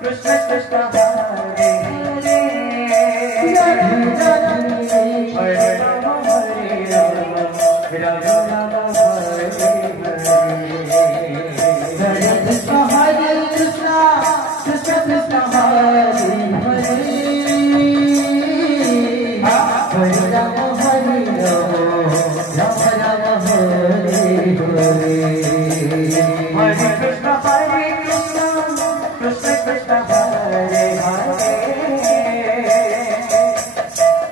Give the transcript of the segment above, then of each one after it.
Krishna Krishna Hare Hare Hare Rama Rama Rama Hare Hare Hare Krishna Krishna Krishna Hare Hare Hare Rama Rama Rama Hare Hare Hare Krishna Krishna Krishna Hare Hare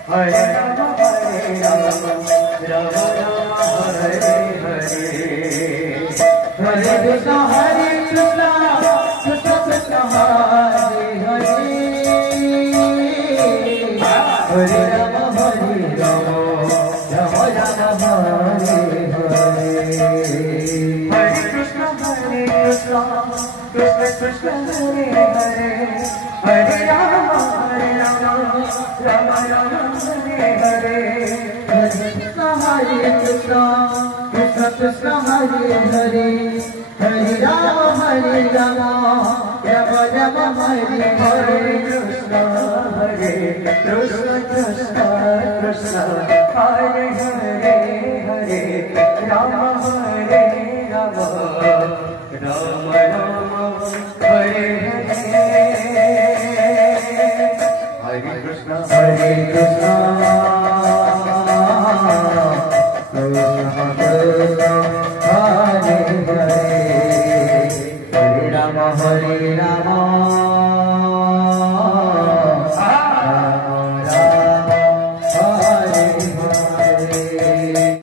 Hare Rama Rama Hare Hare Hare Krishna Krishna Krishna Hare Hare Hare Rama Rama Hare Hare Hare Krishna Krishna Krishna Hare Hare Hare Rama Rama Hare Hare Hare Krishna Krishna Krishna Hare Hare Hare Rama Rama Hare Hare Krishna Krishna Krishna Hare Hare Hare Rama Rama Rama Rama Hare Hare Hare Krishna Krishna Krishna